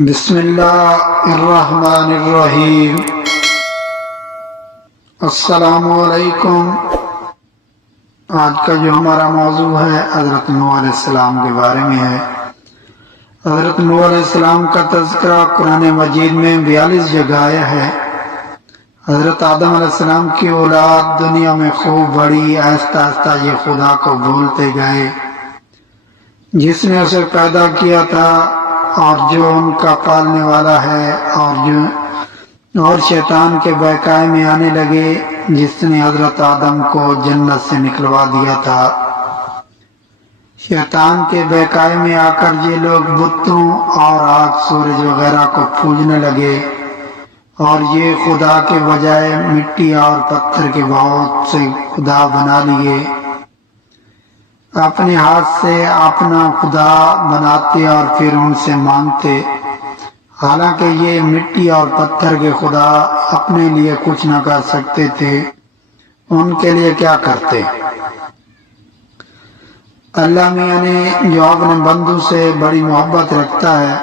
بسم اللہ الرحمن الرحیم۔ السلام علیکم۔ آج کا جو ہمارا موضوع ہے حضرت نوح علیہ السلام کے بارے میں ہے۔ حضرت نوح علیہ السلام کا تذکرہ قرآن مجید میں 42 جگہ آیا ہے۔ حضرت آدم علیہ السلام کی اولاد دنیا میں خوب بڑی، آہستہ آہستہ یہ خدا کو بھولتے گئے جس نے اسے پیدا کیا تھا اور جو ان کا پالنے والا ہے، اور شیطان کے بہکائے میں آنے لگے جس نے حضرت آدم کو جنت سے نکلوا دیا تھا۔ شیطان کے بہکائے میں آ کر یہ لوگ بتوں اور آگ، سورج وغیرہ کو پوجنے لگے اور یہ خدا کے بجائے مٹی اور پتھر کے بہت سے خدا بنا لیے۔ اپنے ہاتھ سے اپنا خدا بناتے اور پھر ان سے مانگتے، حالانکہ یہ مٹی اور پتھر کے خدا اپنے لیے کچھ نہ کر سکتے تھے، ان کے لیے کیا کرتے؟ اللہ میاں نے جو اپنے بندوں سے بڑی محبت رکھتا ہے،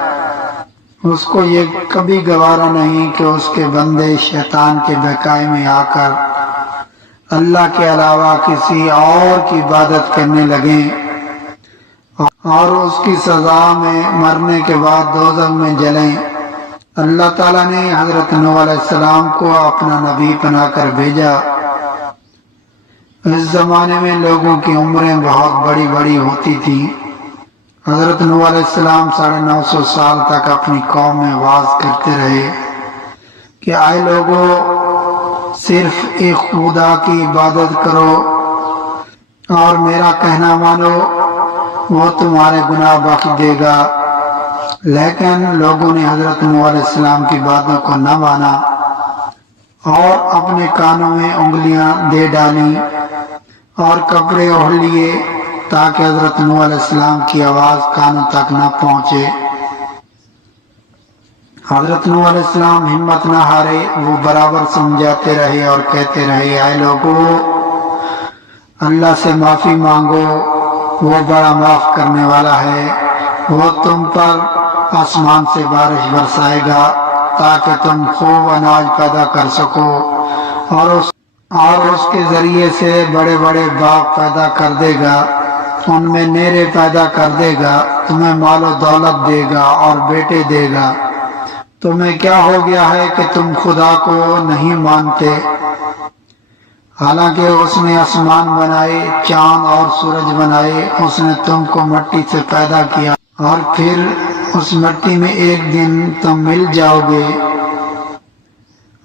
اس کو یہ کبھی گوارا نہیں کہ اس کے بندے شیطان کے بہکائے میں آ کر اللہ کے علاوہ کسی اور کی عبادت کرنے لگیں اور اس کی سزا میں مرنے کے بعد دوزخ میں جلیں۔ اللہ تعالیٰ نے حضرت نوح علیہ السلام کو اپنا نبی بنا کر بھیجا۔ اس زمانے میں لوگوں کی عمریں بہت بڑی بڑی ہوتی تھیں۔ حضرت نوح علیہ السلام 950 سال تک اپنی قوم میں واعظ کرتے رہے کہ اے لوگوں، صرف ایک خدا کی عبادت کرو اور میرا کہنا مانو، وہ تمہارے گناہ بخش دے گا۔ لیکن لوگوں نے حضرت نوح علیہ السلام کی باتوں کو نہ مانا اور اپنے کانوں میں انگلیاں دے ڈالیں اور کپڑے اوڑھ لیے تاکہ حضرت نوح علیہ السلام کی آواز کانوں تک نہ پہنچے۔ حضرت نوح علیہ السلام ہمت نہ ہارے، وہ برابر سمجھاتے رہے اور کہتے رہے، اے لوگوں، اللہ سے معافی مانگو، وہ بڑا معاف کرنے والا ہے۔ وہ تم پر آسمان سے بارش برسائے گا تاکہ تم خوب اناج پیدا کر سکو، اور اس کے ذریعے سے بڑے بڑے باغ پیدا کر دے گا، ان میں نیرے پیدا کر دے گا، تمہیں مال و دولت دے گا اور بیٹے دے گا۔ تمہیں کیا ہو گیا ہے کہ تم خدا کو نہیں مانتے، حالانکہ اس نے آسمان بنائے، چاند اور سورج بنائے، اس نے تم کو مٹی سے پیدا کیا اور پھر اس مٹی میں ایک دن تم مل جاؤ گے،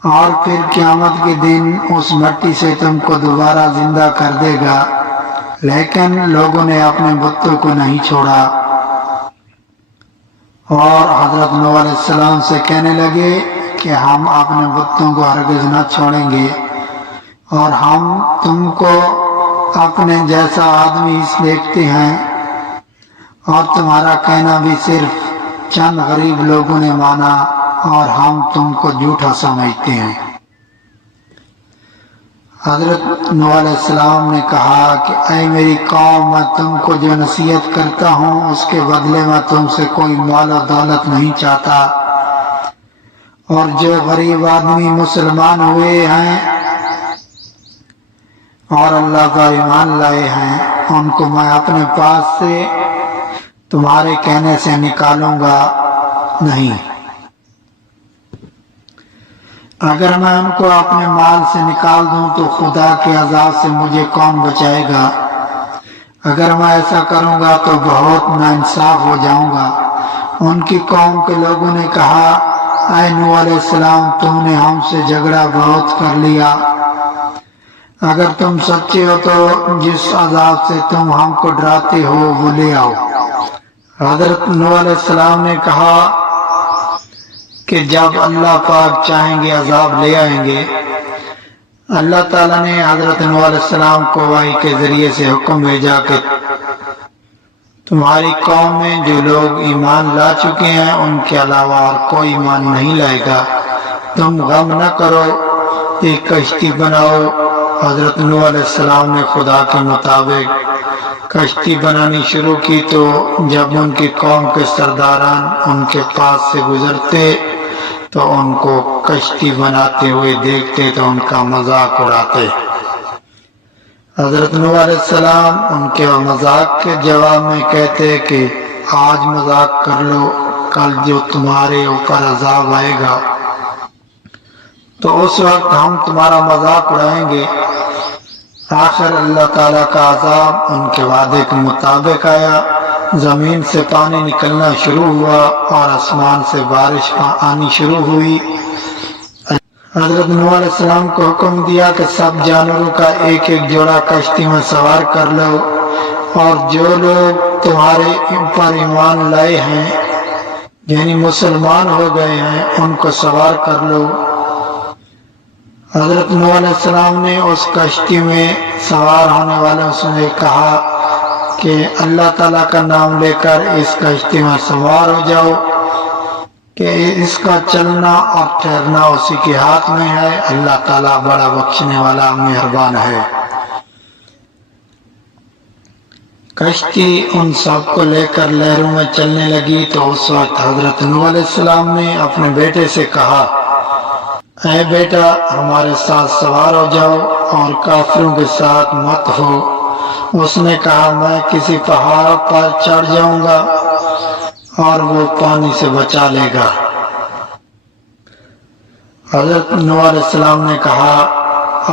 اور پھر قیامت کے دن اس مٹی سے تم کو دوبارہ زندہ کر دے گا۔ لیکن لوگوں نے اپنے بتوں کو نہیں چھوڑا اور حضرت نوح علیہ السلام سے کہنے لگے کہ ہم اپنے بتوں کو ہرگز نہ چھوڑیں گے، اور ہم تم کو اپنے جیسا آدمی دیکھتے ہیں، اور تمہارا کہنا بھی صرف چند غریب لوگوں نے مانا اور ہم تم کو جھوٹا سمجھتے ہیں۔ حضرت نوح علیہ السلام نے کہا کہ اے میری قوم، میں تم کو جو نصیحت کرتا ہوں اس کے بدلے میں تم سے کوئی مال و دولت نہیں چاہتا، اور جو غریب آدمی مسلمان ہوئے ہیں اور اللہ کا ایمان لائے ہیں، ان کو میں اپنے پاس سے تمہارے کہنے سے نکالوں گا نہیں۔ اگر میں ان کو اپنے مال سے نکال دوں تو خدا کے عذاب سے مجھے کون بچائے گا؟ اگر میں ایسا کروں گا تو بہت ناانصاف ہو جاؤں گا۔ ان کی قوم کے لوگوں نے کہا، اے نوح علیہ السلام، تم نے ہم سے جھگڑا بہت کر لیا، اگر تم سچے ہو تو جس عذاب سے تم ہم کو ڈراتے ہو وہ لے آؤ۔ حضرت نوح علیہ السلام نے کہا کہ جب اللہ پاک چاہیں گے عذاب لے آئیں گے۔ اللہ تعالیٰ نے حضرت نوح علیہ السلام کو وحی کے ذریعے سے حکم بھیجا کہ تمہاری قوم میں جو لوگ ایمان لا چکے ہیں ان کے علاوہ اور کوئی ایمان نہیں لائے گا، تم غم نہ کرو، ایک کشتی بناؤ۔ حضرت نوح علیہ السلام نے خدا کے مطابق کشتی بنانی شروع کی تو جب ان کی قوم کے سرداران ان کے پاس سے گزرتے تو ان کو کشتی بناتے ہوئے دیکھتے تو ان کا مذاق اڑاتے۔ حضرت نوح علیہ السلام ان کے مذاق کے جواب میں کہتے کہ آج مذاق کر لو، کل جو تمہارے اوپر عذاب آئے گا تو اس وقت ہم تمہارا مذاق اڑائیں گے۔ آخر اللہ تعالیٰ کا عذاب ان کے وعدے کے مطابق آیا، زمین سے پانی نکلنا شروع ہوا اور آسمان سے بارش آنی شروع ہوئی۔ حضرت نوح علیہ السلام کو حکم دیا کہ سب جانوروں کا ایک ایک جوڑا کشتی میں سوار کر لو، اور جو لوگ تمہارے اوپر ایمان لائے ہیں یعنی مسلمان ہو گئے ہیں ان کو سوار کر لو۔ حضرت نوح علیہ السلام نے اس کشتی میں سوار ہونے والوں سے کہا کہ اللہ تعالیٰ کا نام لے کر اس کشتی میں سوار ہو جاؤ کہ اس کا چلنا اور ٹھہرنا اسی کے ہاتھ میں ہے، اللہ تعالیٰ بڑا بخشنے والا مہربان ہے۔ کشتی ان سب کو لے کر لہروں میں چلنے لگی تو اس وقت حضرت نوح علیہ السلام نے اپنے بیٹے سے کہا، اے بیٹا ہمارے ساتھ سوار ہو جاؤ اور کافروں کے ساتھ مت ہو۔ اس نے کہا میں کسی پہاڑ پر چڑھ جاؤں گا اور وہ پانی سے بچا لے گا۔ حضرت نوح علیہ السلام نے کہا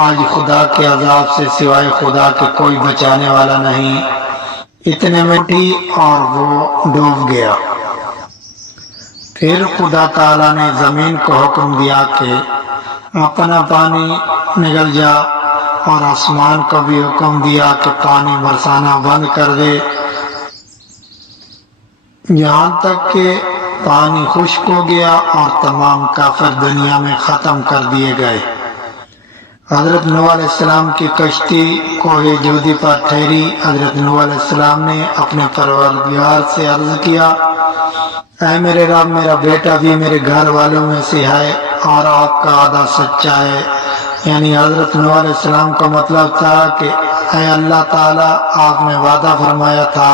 آج خدا کے عذاب سے سوائے خدا کے کوئی بچانے والا نہیں۔ اتنے میں اٹھی اور وہ ڈوب گیا۔ پھر خدا تعالیٰ نے زمین کو حکم دیا کہ اپنا پانی نگل جا، اور آسمان کو بھی حکم دیا کہ پانی برسانا بند کر دے، یہاں تک کہ پانی خشک ہو گیا اور تمام کافر دنیا میں ختم کر دیے گئے۔ حضرت نوح علیہ السلام کی کشتی کوہ جودی پر ٹھہری۔ حضرت نوح علیہ السلام نے اپنے پروردگار سے عرض کیا، اے میرے رب میرا بیٹا بھی میرے گھر والوں میں سے ہے اور آپ کا وعدہ سچا ہے۔ یعنی حضرت نوح علیہ السلام کا مطلب تھا کہ اے اللہ تعالیٰ آپ نے وعدہ فرمایا تھا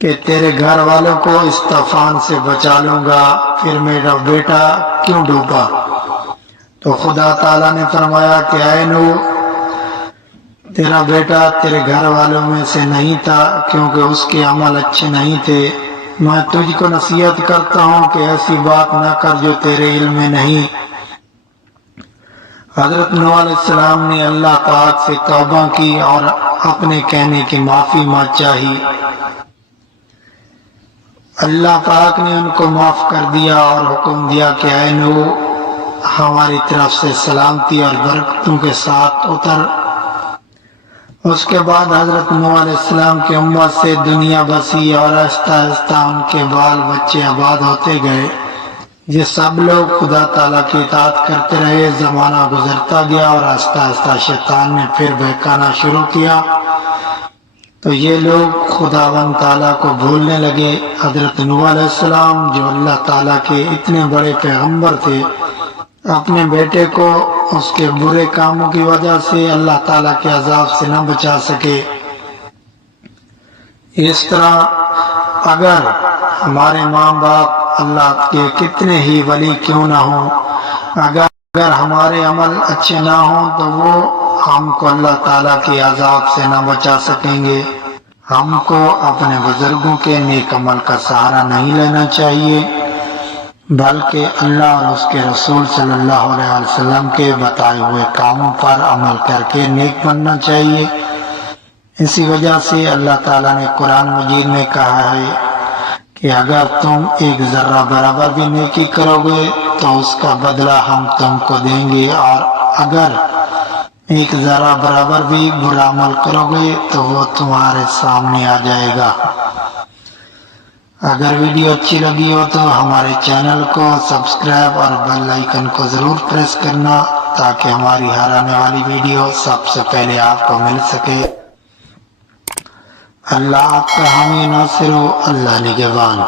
کہ تیرے گھر والوں کو اس طوفان سے بچا لوں گا، پھر میرا بیٹا کیوں ڈوبا؟ تو خدا تعالیٰ نے فرمایا کہ اے نوح تیرا بیٹا تیرے گھر والوں میں سے نہیں تھا کیونکہ اس کے عمل اچھے نہیں تھے۔ میں تجھ کو نصیحت کرتا ہوں کہ ایسی بات نہ کر جو تیرے علم میں نہیں۔ حضرت نوح علیہ السلام نے اللہ پاک سے توبہ کی اور اپنے کہنے کی معافی چاہی۔ اللہ پاک نے ان کو معاف کر دیا اور حکم دیا کہ اے نوح ہماری طرف سے سلامتی اور برکتوں کے ساتھ اتر۔ اس کے بعد حضرت نوح علیہ السلام کی امت سے دنیا بسی اور آہستہ آہستہ ان کے بال بچے آباد ہوتے گئے۔ یہ سب لوگ خدا تعالیٰ کی اطاعت کرتے رہے۔ زمانہ گزرتا گیا اور آہستہ آہستہ شیطان نے پھر بہکانا شروع کیا تو یہ لوگ خداوند تعالیٰ کو بھولنے لگے۔ حضرت نوح علیہ السلام جو اللہ تعالیٰ کے اتنے بڑے پیغمبر تھے، اپنے بیٹے کو اس کے برے کاموں کی وجہ سے اللہ تعالیٰ کے عذاب سے نہ بچا سکے۔ اس طرح اگر ہمارے ماں باپ اللہ کے کتنے ہی ولی کیوں نہ ہوں، اگر ہمارے عمل اچھے نہ ہوں تو وہ ہم کو اللہ تعالیٰ کے عذاب سے نہ بچا سکیں گے۔ ہم کو اپنے بزرگوں کے نیک عمل کا سہارا نہیں لینا چاہیے بلکہ اللہ اور اس کے رسول صلی اللہ علیہ وسلم کے بتائے ہوئے کاموں پر عمل کر کے نیک بننا چاہیے۔ اسی وجہ سے اللہ تعالیٰ نے قرآن مجید میں کہا ہے کہ اگر تم ایک ذرہ برابر بھی نیکی کرو گے تو اس کا بدلہ ہم تم کو دیں گے، اور اگر ایک ذرہ برابر بھی برا عمل کرو گے تو وہ تمہارے سامنے آ جائے گا۔ اگر ویڈیو اچھی لگی ہو تو ہمارے چینل کو سبسکرائب اور بیل آئیکن کو ضرور پریس کرنا تاکہ ہماری ہر آنے والی ویڈیو سب سے پہلے آپ کو مل سکے۔ اللہ آپ کا حامی ناصر ہو، اللہ نگہبان۔